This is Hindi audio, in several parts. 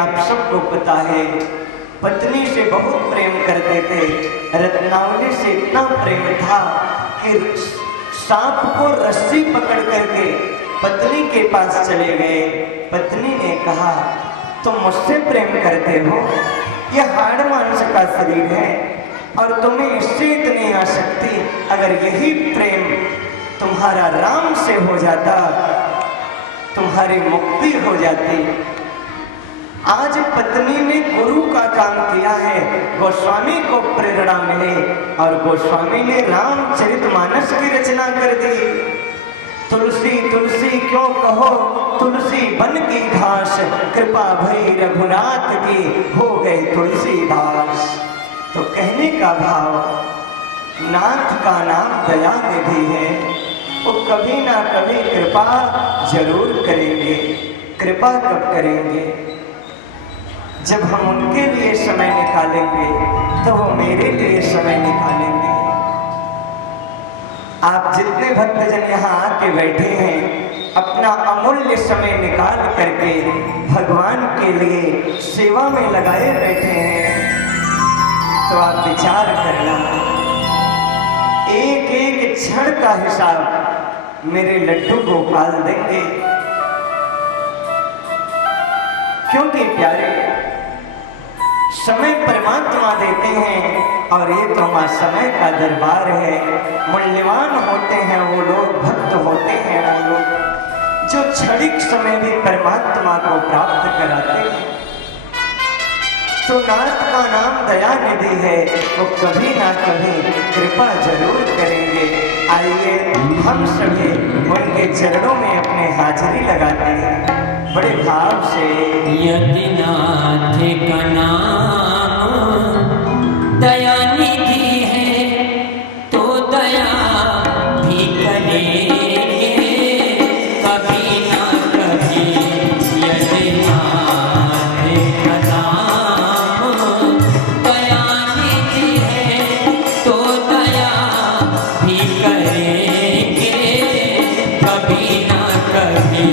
आप सबको पता है, पत्नी से बहुत प्रेम करते थे। रत्नावली से इतना प्रेम था कि सांप को रस्सी पकड़ करके पत्नी के पास चले गए। पत्नी ने कहा, तुम मुझसे प्रेम करते हो, यह हाड़ मांस का शरीर है और तुम्हें इससे इतनी आसक्ति, अगर यही प्रेम तुम्हारा राम से हो जाता, तुम्हारी मुक्ति हो जाती। आज पत्नी ने गुरु का काम किया है, गोस्वामी को प्रेरणा मिले और गोस्वामी ने रामचरितमानस की रचना कर दी। तुलसी तुलसी क्यों कहो, तुलसी बन की घास, कृपा भई रघुनाथ की, हो गए तुलसीदास। तो कहने का भाव, नाथ का नाम दया निधि है, वो कभी ना कभी कृपा जरूर करेंगे। कृपा कब करेंगे? जब हम उनके लिए समय निकालेंगे तो वो मेरे लिए समय निकालेंगे। आप जितने भक्तजन यहाँ आके बैठे हैं, अपना अमूल्य समय निकाल करके भगवान के लिए सेवा में लगाए बैठे हैं, तो आप विचार करना, एक एक क्षण का हिसाब मेरे लड्डू गोपाल देंगे। क्योंकि प्यारे, समय परमात्मा देते हैं और ये तो मां समय का दरबार है। मूल्यवान होते हैं वो लोग, भक्त होते हैं वो लोग जो क्षणिक समय भी परमात्मा को प्राप्त कराते हैं। तो नाथ का नाम दया निधि है, वो कभी ना कभी कृपा जरूर करेंगे। आइए हम सभी उनके चरणों में अपने हाजिरी लगाते हैं बड़े भाव से। यदि नाथ का नाम दया निधि है तो दया भी करेंगे कभी ना कभी। यदि नाथ का नाम दया निधि है तो दया भी करेंगे कभी ना कभी।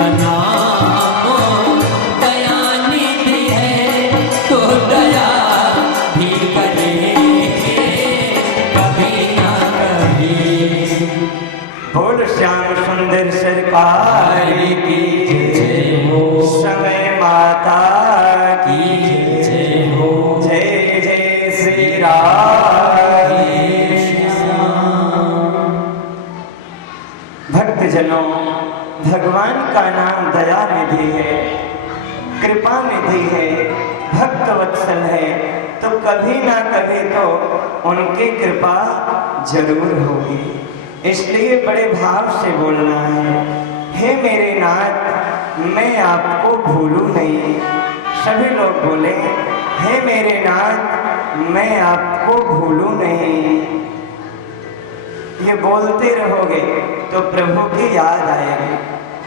का नाम दयानिधि है तो दया भी करेंगे कभी ना कभी। बोल श्याम सुंदर सरकार की जय हो, समय माता की जय हो, जय जय श्री राधे श्याम। भक्तजनों, भगवान का नाम दया निधि है, कृपा निधि है, भक्त वत्सल है, तो कभी ना कभी तो उनकी कृपा जरूर होगी। इसलिए बड़े भाव से बोलना है, हे मेरे नाथ मैं आपको भूलूं नहीं। सभी लोग बोले, हे मेरे नाथ मैं आपको भूलूं नहीं। ये बोलते रहोगे तो प्रभु की याद आएगी,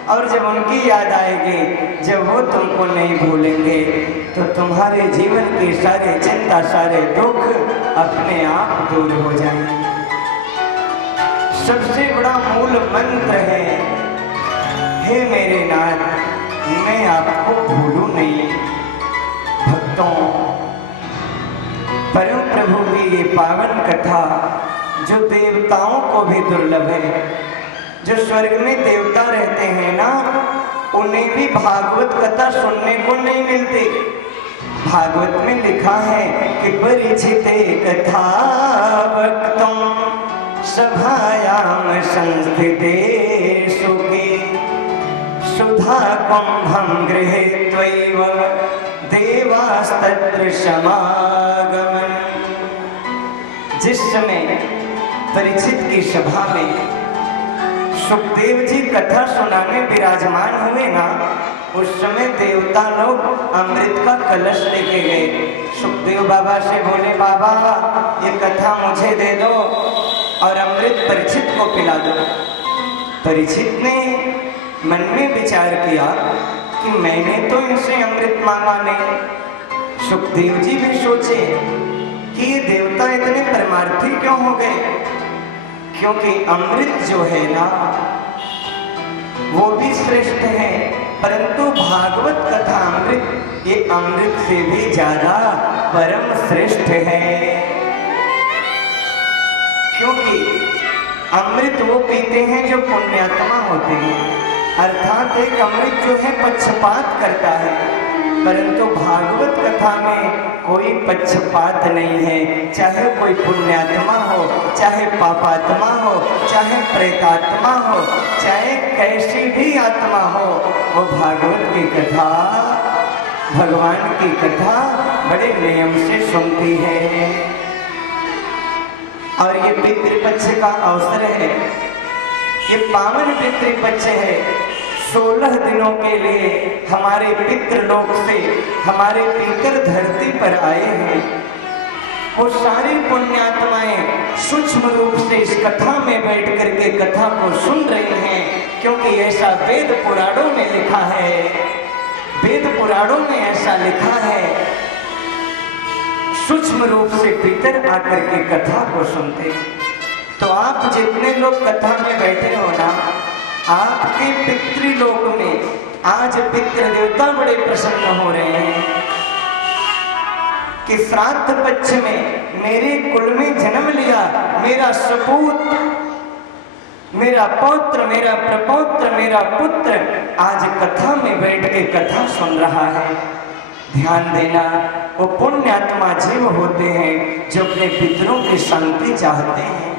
और जब उनकी याद आएगी, जब वो तुमको नहीं भूलेंगे, तो तुम्हारे जीवन की सारी चिंता, सारे दुख अपने आप दूर हो जाएंगे। सबसे बड़ा मूल मंत्र है, हे मेरे नाथ मैं आपको भूलूं नहीं। भक्तों, परम प्रभु की ये पावन कथा जो देवताओं को भी दुर्लभ है, जो स्वर्ग में देवता रहते हैं ना, उन्हें भी भागवत कथा सुनने को नहीं मिलती। भागवत में लिखा है कि परिचिते कथा भक्तों सभायाम संस्थितेषु सुधा कुंभं गृहीत्वैव देवास्तत्र समागमन्। जिस समय परीक्षित की सभा में सुखदेव जी कथा सुनाने विराजमान हुए ना, उस समय देवता लोग अमृत का कलश लेके गए। सुखदेव बाबा से बोले, बाबा ये कथा मुझे दे दो और अमृत परीक्षित को पिला दो। परीक्षित ने मन में विचार किया कि मैंने तो इनसे अमृत मांगा नहीं। सुखदेव जी भी सोचे कि ये देवता इतने परमार्थी क्यों हो गए, क्योंकि अमृत जो है ना वो भी श्रेष्ठ है, परंतु भागवत कथा अमृत ये अमृत से भी ज्यादा परम श्रेष्ठ है। क्योंकि अमृत वो पीते हैं जो पुण्यात्मा होते हैं, अर्थात एक अमृत जो है पक्षपात करता है, परंतु भागवत कथा में कोई पक्षपात नहीं है। चाहे कोई पुण्यात्मा हो, चाहे पापात्मा हो, चाहे प्रेतात्मा हो, चाहे कैसी भी आत्मा हो, वो भागवत की कथा, भगवान की कथा बड़े नियम से सुनती है। और ये पितृपक्ष का अवसर है, ये पावन पितृपक्ष है। 16 दिनों के लिए हमारे पितृलोक से हमारे पितर धरती पर आए हैं। वो सारी पुण्यात्माएं सूक्ष्म रूप से इस कथा में बैठ करके कथा को सुन रही हैं, क्योंकि ऐसा वेद पुराणों में लिखा है, वेद पुराणों में ऐसा लिखा है। सूक्ष्म रूप से पितर आकर के कथा को सुनते। तो आप जितने लोग कथा में बैठे हो ना, आपके पितृलोक में आज पितृ देवता बड़े प्रसन्न हो रहे हैं कि श्राद्ध पक्ष में मेरे कुल में जन्म लिया मेरा सपूत, मेरा पौत्र, मेरा प्रपौत्र, मेरा पुत्र आज कथा में बैठ के कथा सुन रहा है। ध्यान देना, वो पुण्यात्मा जीव होते हैं जो अपने पितरों की शांति चाहते हैं।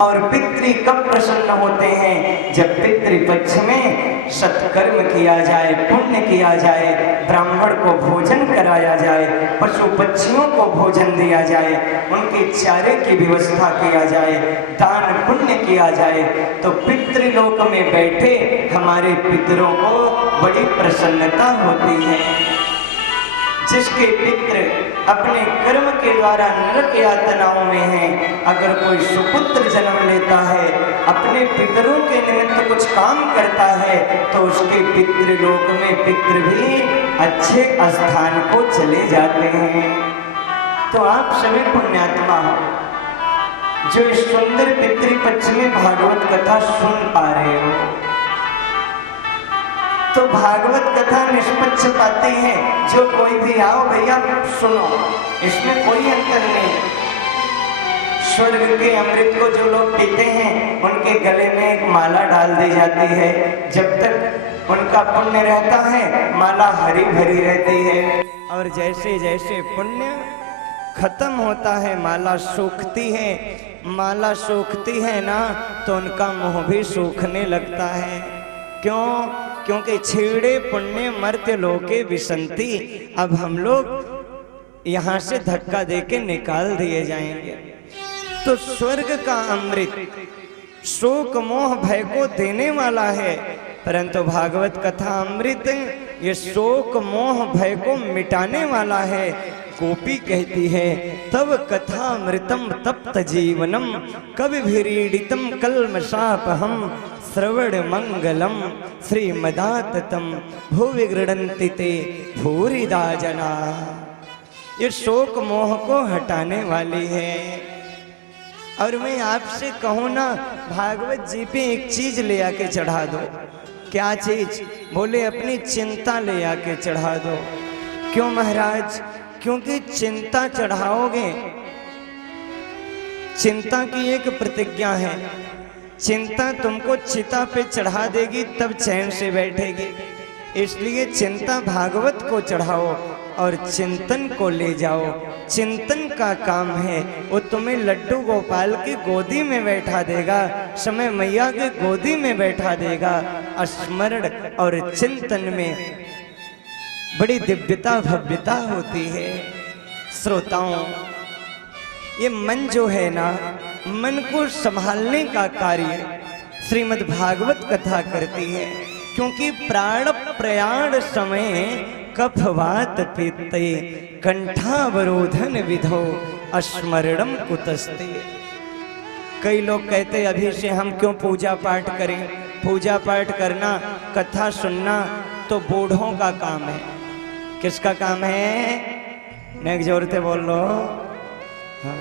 और पितृ कब प्रसन्न होते हैं? जब पितृपक्ष में सत्कर्म किया जाए, पुण्य किया जाए, ब्राह्मण को भोजन कराया जाए, पशु पक्षियों को भोजन दिया जाए, उनके चारे की व्यवस्था किया जाए, दान पुण्य किया जाए, तो पितृलोक में बैठे हमारे पितरों को बड़ी प्रसन्नता होती है। जिसके पितृ अपने कर्म के द्वारा नरक यातनाओं में हैं, अगर कोई सुपुत्र जन्म लेता है, अपने पितरों के निमित्त कुछ काम करता है, तो उसके पितृलोक में पितृ भी अच्छे स्थान को चले जाते हैं। तो आप सभी पुण्यात्मा हो जो इस सुंदर पितृपक्ष में भागवत कथा सुन पा रहे हो। तो भागवत कथा निष्पक्ष पाती है, जो कोई भी आओ भैया सुनो, इसमें कोई अंतर नहीं। स्वर्ग के अमृत को जो लोग पीते हैं उनके गले में एक माला डाल दी जाती है, जब तक उनका पुण्य रहता है माला हरी भरी रहती है, और जैसे जैसे पुण्य खत्म होता है माला सूखती है। माला सूखती है ना तो उनका मुंह भी सूखने लगता है। क्यों? क्योंकि छीड़े पुण्य मर्त्य लोके विसंति। अब हम लोग यहाँ से धक्का देके निकाल दिए जाएंगे। तो स्वर्ग का अमृत शोक मोह भय को देने वाला है, परंतु भागवत कथा अमृत ये शोक मोह भय को मिटाने वाला है। गोपी कहती है तब कथा अमृतम तप्त जीवनम कवि भिरीडितम कल्मषापहम श्रवण मंगलम श्रीमदाततम भुवि गृह्णन्ति ते भूरिदा जना। ये शोक मोह को हटाने वाली है। और मैं आपसे कहूँ ना, भागवत जी पे एक चीज ले आके चढ़ा दो। क्या चीज? बोले अपनी चिंता ले आके चढ़ा दो। क्यों महाराज? क्योंकि चिंता चढ़ाओगे, चिंता की एक प्रतिज्ञा है, चिंता तुमको चिता पे चढ़ा देगी तब चैन से बैठेगी। इसलिए चिंता भागवत को चढ़ाओ और चिंतन को ले जाओ। चिंतन का काम है, वो तुम्हें लड्डू गोपाल की गोदी में बैठा देगा, समय मैया की गोदी में बैठा देगा। स्मरण और चिंतन में बड़ी दिव्यता भव्यता होती है। श्रोताओं, ये मन जो है ना, मन को संभालने का कार्य श्रीमद् भागवत कथा करती है। क्योंकि प्राण प्रयाण समय कफवात पीते कंठावरोधन विधो स्मरणम कुतस्ते। कई लोग कहते अभी से हम क्यों पूजा पाठ करें? पूजा पाठ करना, कथा सुनना तो बूढ़ों का काम है। किसका काम है? नेक जोर से बोल लो। हाँ।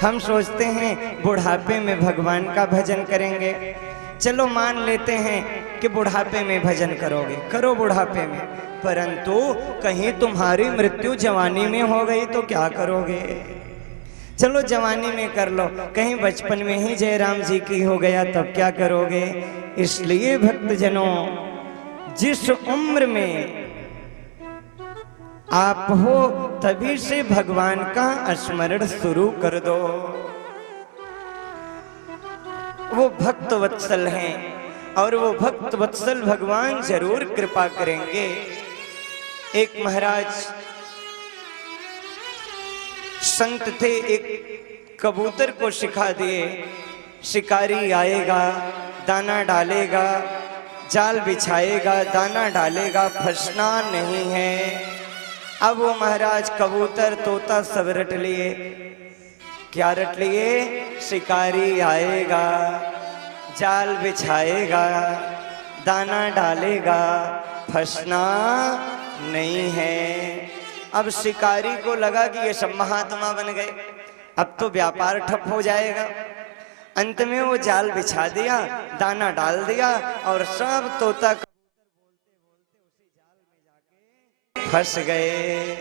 हम सोचते हैं बुढ़ापे में भगवान का भजन करेंगे। चलो मान लेते हैं कि बुढ़ापे में भजन करोगे, करो बुढ़ापे में, परंतु कहीं तुम्हारी मृत्यु जवानी में हो गई तो क्या करोगे? चलो जवानी में कर लो, कहीं बचपन में ही जयराम जी की हो गया तब क्या करोगे? इसलिए भक्तजनों, जिस उम्र में आप हो तभी से भगवान का स्मरण शुरू कर दो। वो भक्त वत्सल हैं और वो भक्त वत्सल भगवान जरूर कृपा करेंगे। एक महाराज संत थे, एक कबूतर को सिखा दिए, शिकारी आएगा, दाना डालेगा, जाल बिछाएगा, दाना डालेगा, फंसना नहीं है। अब वो महाराज कबूतर तोता सब रट लिए। क्या रट लिए? शिकारी आएगा, जाल बिछाएगा, दाना डालेगा, फंसना नहीं है। अब शिकारी को लगा कि ये सब महात्मा बन गए, अब तो व्यापार ठप हो जाएगा। अंत में वो जाल बिछा दिया, दाना डाल दिया और सब तोता फंस गए।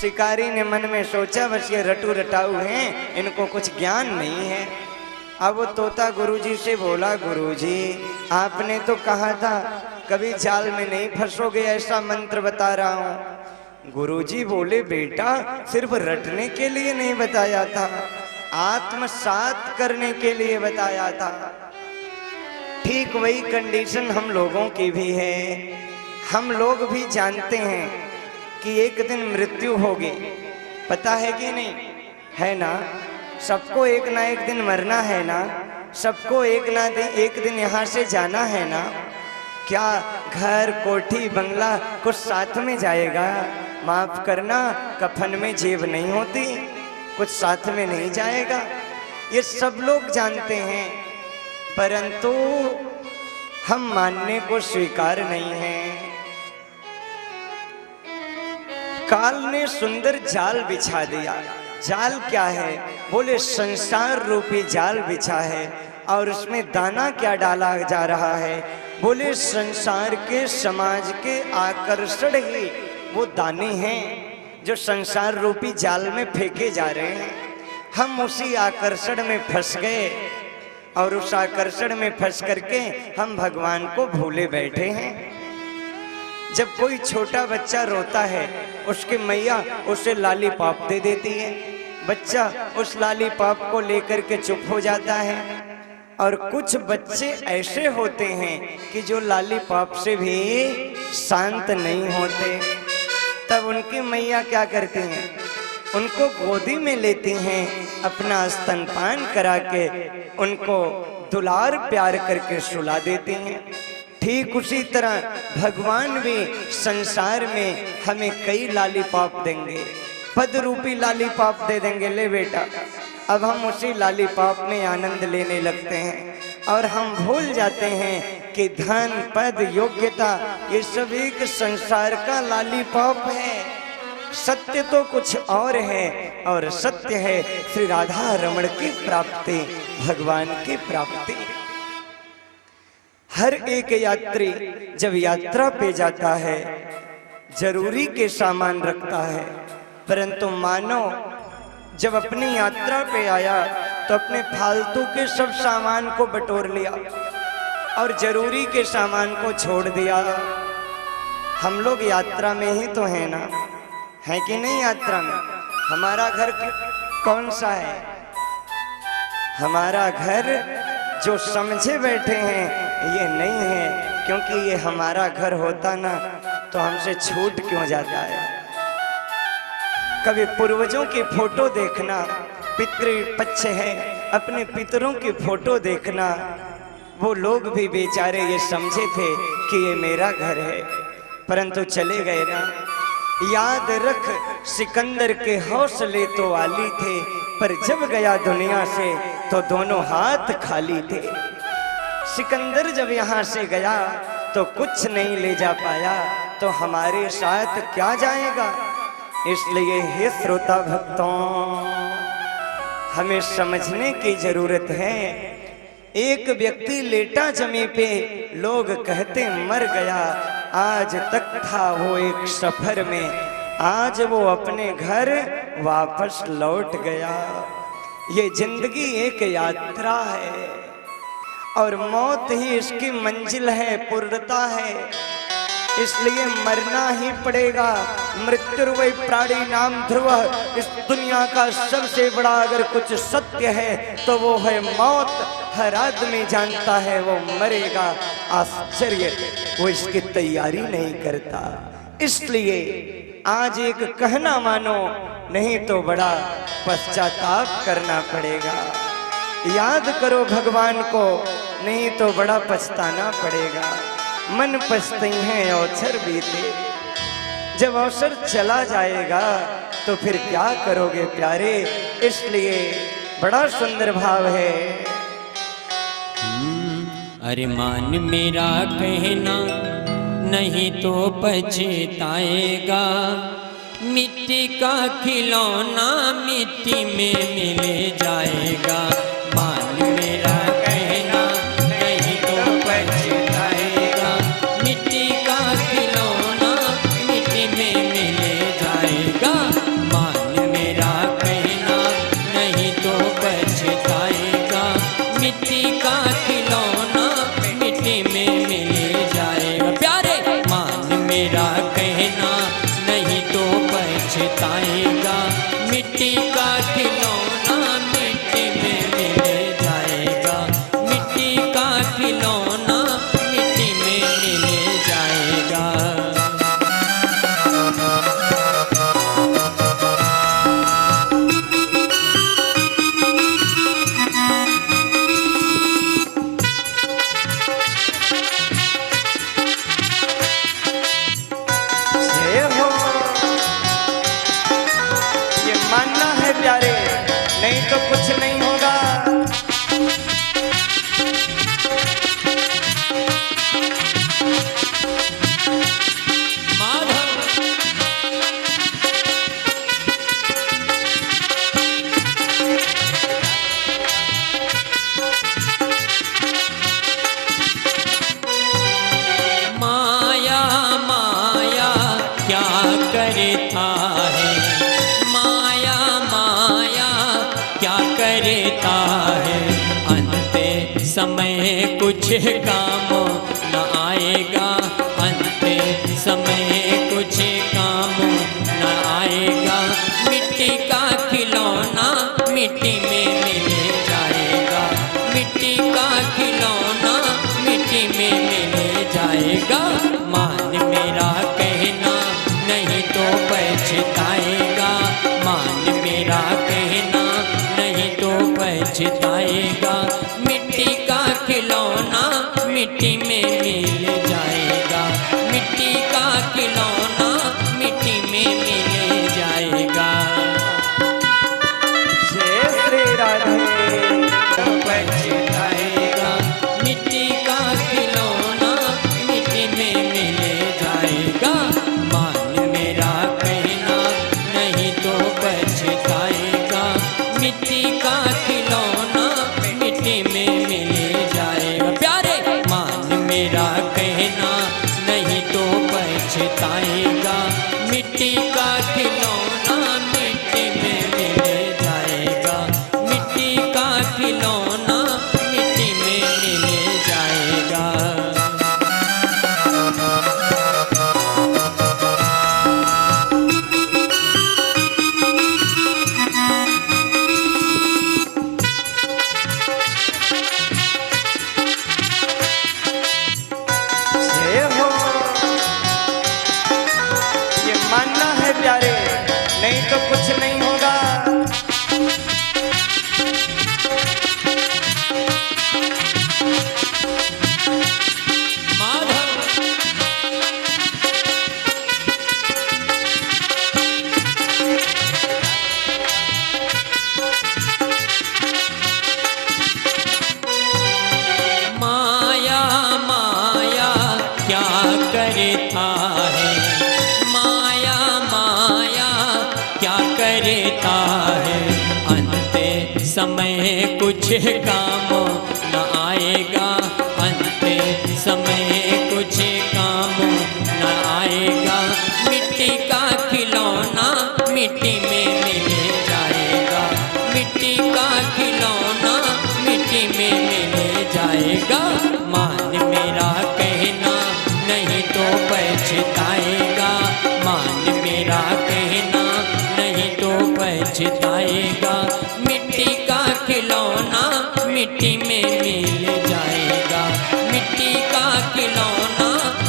शिकारी ने मन में सोचा बस ये रटू रटाऊ हैं, इनको कुछ ज्ञान नहीं है। अब वो तोता गुरुजी से बोला, गुरुजी आपने तो कहा था कभी जाल में नहीं फंसोगे, ऐसा मंत्र बता रहा हूँ। गुरुजी बोले, बेटा सिर्फ रटने के लिए नहीं बताया था, आत्मसात करने के लिए बताया था। ठीक वही कंडीशन हम लोगों की भी है। हम लोग भी जानते हैं कि एक दिन मृत्यु होगी, पता है कि नहीं? है ना? सबको एक ना एक दिन मरना है ना, सबको एक दिन यहाँ से जाना है ना। क्या घर कोठी बंगला कुछ साथ में जाएगा? माफ करना, कफन में जेब नहीं होती, कुछ साथ में नहीं जाएगा। ये सब लोग जानते हैं, परंतु हम मानने को स्वीकार नहीं है। काल ने सुंदर जाल बिछा दिया। जाल क्या है? बोले संसार रूपी जाल बिछा है। और उसमें दाना क्या डाला जा रहा है? बोले संसार के, समाज के आकर्षण ही वो दाने हैं जो संसार रूपी जाल में फेंके जा रहे हैं। हम उसी आकर्षण में फंस गए और उस आकर्षण में फंस करके हम भगवान को भूले बैठे हैं। जब कोई छोटा बच्चा रोता है, उसकी मैया उसे लॉलीपॉप दे देती है, बच्चा उस लॉलीपॉप को लेकर के चुप हो जाता है। और कुछ बच्चे ऐसे होते हैं कि जो लॉलीपॉप से भी शांत नहीं होते। तब उनकी मैया क्या करती हैं? उनको गोदी में लेती हैं, अपना स्तनपान करा के उनको दुलार प्यार करके सुला देती हैं। ठीक उसी तरह भगवान भी संसार में हमें कई लॉलीपॉप देंगे, पद रूपी लॉलीपॉप दे देंगे। ले बेटा, अब हम उसी लॉलीपॉप में आनंद लेने लगते हैं और हम भूल जाते हैं कि धन, पद, योग्यता ये सब एक संसार का लॉलीपॉप है। सत्य तो कुछ और है, और सत्य है श्री राधा रमण की प्राप्ति, भगवान की प्राप्ति। हर एक यात्री जब यात्रा पे जाता है जरूरी के सामान रखता है, परंतु मानव जब अपनी यात्रा पे आया तो अपने फालतू के सब सामान को बटोर लिया और जरूरी के सामान को छोड़ दिया। हम लोग यात्रा में ही तो है ना, है कि नहीं? यात्रा में हमारा घर कौन सा है? हमारा घर जो समझे बैठे हैं ये नहीं है, क्योंकि ये हमारा घर होता ना तो हमसे छूट क्यों जाता है। कभी पूर्वजों की फोटो देखना, पितृ पक्ष है, अपने पितरों की फोटो देखना। वो लोग भी बेचारे ये समझे थे कि ये मेरा घर है, परंतु चले गए ना। याद रख सिकंदर के हौसले तो आली थे, पर जब गया दुनिया से तो दोनों हाथ खाली थे। सिकंदर जब यहाँ से गया तो कुछ नहीं ले जा पाया, तो हमारे साथ क्या जाएगा? इसलिए हे श्रोता भक्तों, हमें समझने की जरूरत है। एक व्यक्ति लेटा जमी पे, लोग कहते मर गया, आज तक था वो एक सफर में, आज वो अपने घर वापस लौट गया। ये जिंदगी एक यात्रा है और मौत ही इसकी मंजिल है, पूर्णता है, इसलिए मरना ही पड़ेगा। मृत्युर्वै प्राणी नाम ध्रुव। इस दुनिया का सबसे बड़ा अगर कुछ सत्य है तो वो है मौत। हर आदमी जानता है वो मरेगा, आश्चर्य वो इसकी तैयारी नहीं करता। इसलिए आज एक कहना मानो, नहीं तो बड़ा पश्चाताप करना पड़ेगा। याद करो भगवान को, नहीं तो बड़ा पछताना पड़ेगा। मन पछते हैं अवसर बीते, जब अवसर चला जाएगा तो फिर क्या करोगे प्यारे। इसलिए बड़ा सुंदर भाव है। अरे मान मेरा कहना नहीं तो पछताएगा, मिट्टी का खिलौना मिट्टी में मिल जाएगा। मान मेरा कहना नहीं तो पछताएगा, मिट्टी का खिलौना मिट्टी में मिल जाएगा। मान मेरा कहना नहीं तो पछताएगा, मिट्टी का खिलौना मिट्टी में मिल जाएगा। प्यारे मान मेरा कहना नहीं तो पछताएगा, मिट्टी का खिलौना मिट्टी में कुछ काम न आएगा, अंत समय कुछ काम न आएगा। मिट्टी का खिलौना मिट्टी में मिल जाएगा, मिट्टी का खिलौना मिट्टी में मिल जाएगा। मान मेरा कहना नहीं तो पछताएगा, मान मेरा कहना नहीं तो पछताएगा। मिट्टी का खिलौना मिट्टी में मिल जाएगा, मिट्टी का खिलौना मिट्टी में मिल जाएगा। जय श्री राधे। पछताएगा, मिट्टी का खिलौना मिट्टी में मिल जाएगा। मान मेरा कहना नहीं तो पछताएगा, मिट्टी का खिलौना मिट्टी में मिल जाएगा। प्यारे मान मेरा कहना नहीं तो पछताएगा, मिट्टी का खिलौना मिट्टी में मिल जाएगा, मिट्टी का खिलौना मिट्टी में मिल जाएगा। जय हो। ये मानना है प्यारे, नहीं तो कुछ नहीं होगा। माधव माया माया क्या करता है, माया माया क्या करता है। अंत समय कुछ काम न आएगा, अंत समय कुछ काम न आएगा। मिट्टी का खिलौना मिट्टी में मिल जाएगा, मिट्टी का खिलौना मिट्टी में मिल जाएगा। मान मेरा कहना नहीं तो पछताएगा, मान मेरा कहना नहीं तो पछताएगा। मिट्टी का खिलौना मिट्टी में मिल जाएगा, मिट्टी का खिलौना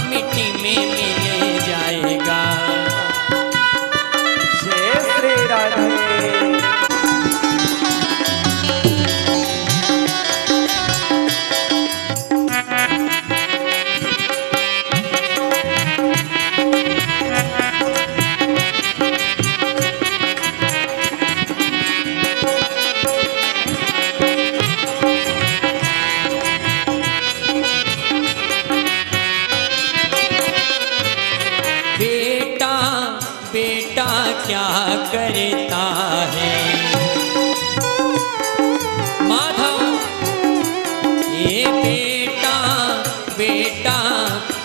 मिट्टी में मिल जाएगा। जय श्री राधे। बेटा बेटा क्या करता है, माधव ये बेटा बेटा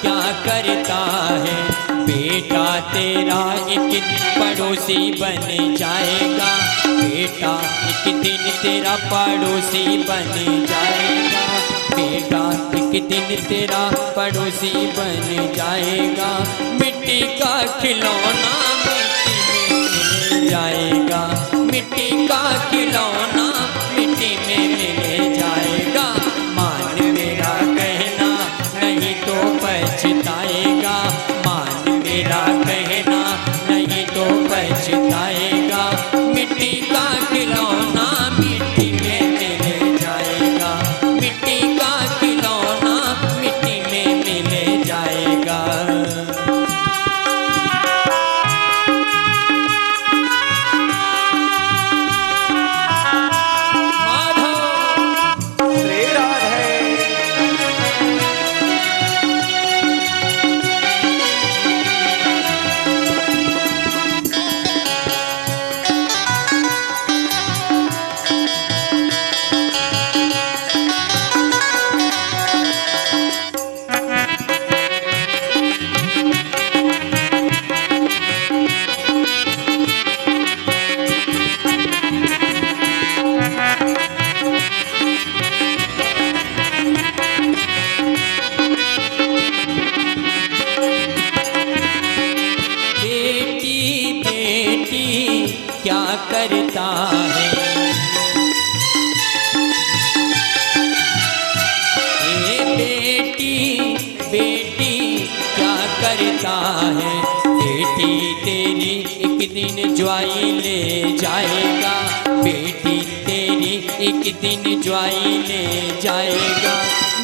क्या करता है। बेटा तेरा एक पड़ोसी बन जाएगा, बेटा एक दिन तेरा पड़ोसी बन जाएगा, बेटा एक दिन तेरा पड़ोसी बन जाएगा। मिट्टी का खिलौना मिट्टी में मिल जाएगा, मिट्टी का खिलौना मिट्टी में मिल जाएगा। मान मेरा कहना नहीं तो पछताएगा, मान मेरा कहना नहीं तो पछताएगा। मिट्टी का खिलौना मिट्टी में मिल जाएगा, मिट्टी का खिलौना मिट्टी में मिल जाएगा। माधव श्री राधे। करता है। ये बेटी बेटी क्या करता है, बेटी तेरी एक दिन ज्वाई ले जाएगा, बेटी तेरी एक दिन ज्वाई ले जाएगा,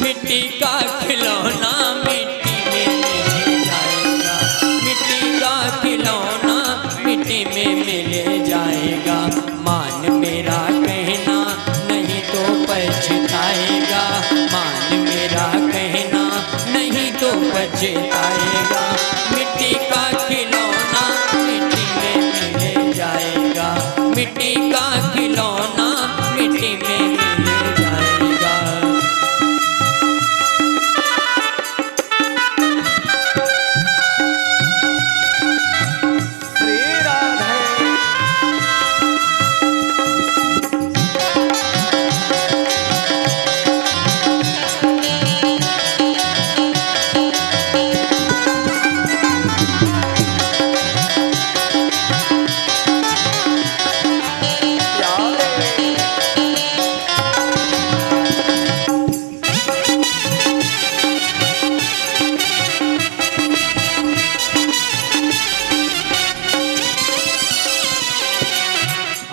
मिट्टी का खिलौना मिट्टी में मिल जाएगा, मिट्टी का खिलौना मिट्टी में मिल जाएगा। मान मेरा कहना नहीं तो पछताएगा, मान मेरा कहना नहीं तो पछताएगा, मिट्टी का खिलौना मिट्टी में मिल जाएगा, मिट्टी का खिलौना मिट्टी में मिल जाएगा। श्री राधे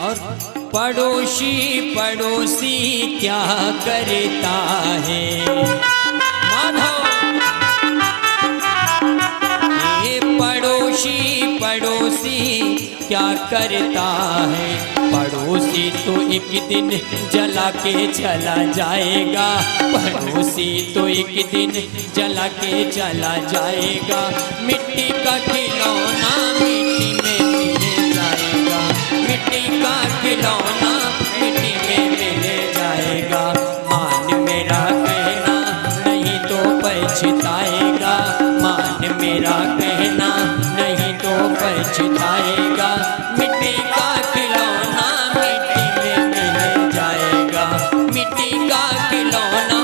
और पड़ोसी पड़ोसी क्या करता है, माधव ये पड़ोसी पड़ोसी क्या करता है, पड़ोसी तो एक दिन जला के चला जाएगा, पड़ोसी तो एक दिन जला के चला जाएगा, मिट्टी का खिलौना मिट्टी में मिल जाएगा, मिट्टी का खिलौना मिट्टी में मिल जाएगा। मान मेरा कहना नहीं तो पछताएगा, मान मेरा कहना नहीं तो पछताएगा, मिट्टी का खिलौना मिट्टी में मिल जाएगा, मिट्टी का खिलौना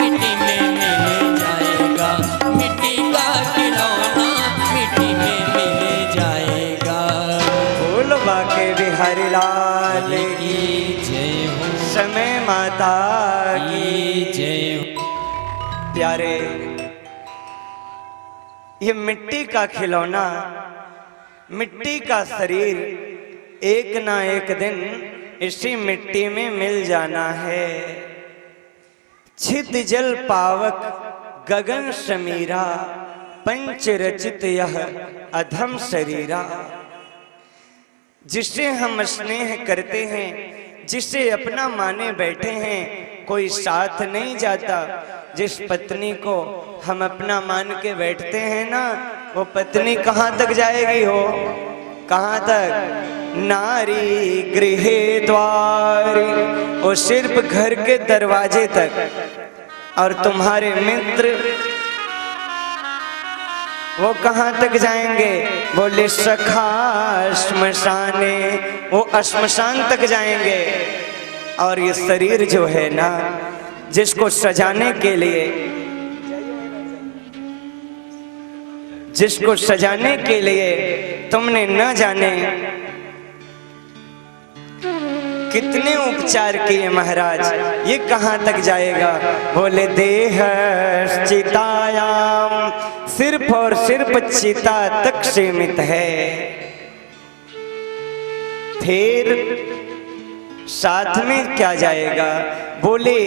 मिट्टी में मिल जाएगा, मिट्टी का खिलौना मिट्टी में मिल जाएगा। फूलवा के बिहारी लाल की जय हो, समय माता की जय हो। प्यारे, ये मिट्टी का खिलौना, मिट्टी का शरीर एक ना एक दिन इसी मिट्टी में मिल जाना है। छिद जल पावक गगन समीरा, पंच रचित यह अधम शरीरा। जिससे हम स्नेह करते हैं, जिसे अपना माने बैठे हैं, कोई साथ नहीं जाता। जिस पत्नी को हम अपना मान के बैठते हैं ना, वो पत्नी कहाँ तक जाएगी हो, कहाँ तक? नारी गृहे द्वारी, वो सिर्फ घर के दरवाजे तक। और तुम्हारे मित्र वो कहाँ तक जाएंगे? बोले सखा श्मशाने, वो श्मशान तक जाएंगे। और ये शरीर जो है ना, जिसको सजाने के लिए, जिसको सजाने के लिए तुमने न जाने कितने उपचार किए महाराज, ये कहाँ तक जाएगा? बोले देह चितायाम, सिर्फ और सिर्फ चिता तक सीमित है। फिर साथ में क्या जाएगा? बोले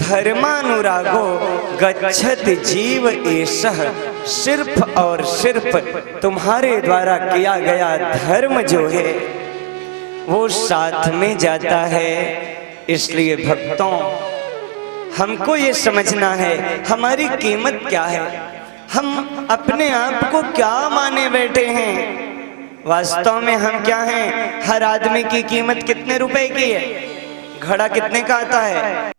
धर्मानुरागो गच्छत जीव एषः, सिर्फ और सिर्फ तुम्हारे द्वारा किया गया धर्म जो है वो साथ में जाता है। इसलिए भक्तों, हमको ये समझना है हमारी कीमत क्या है, हम अपने आप को क्या माने बैठे हैं। वास्तव में हम क्या हैं? हर आदमी की कीमत कितने रुपए की है? घड़ा कितने का आता है?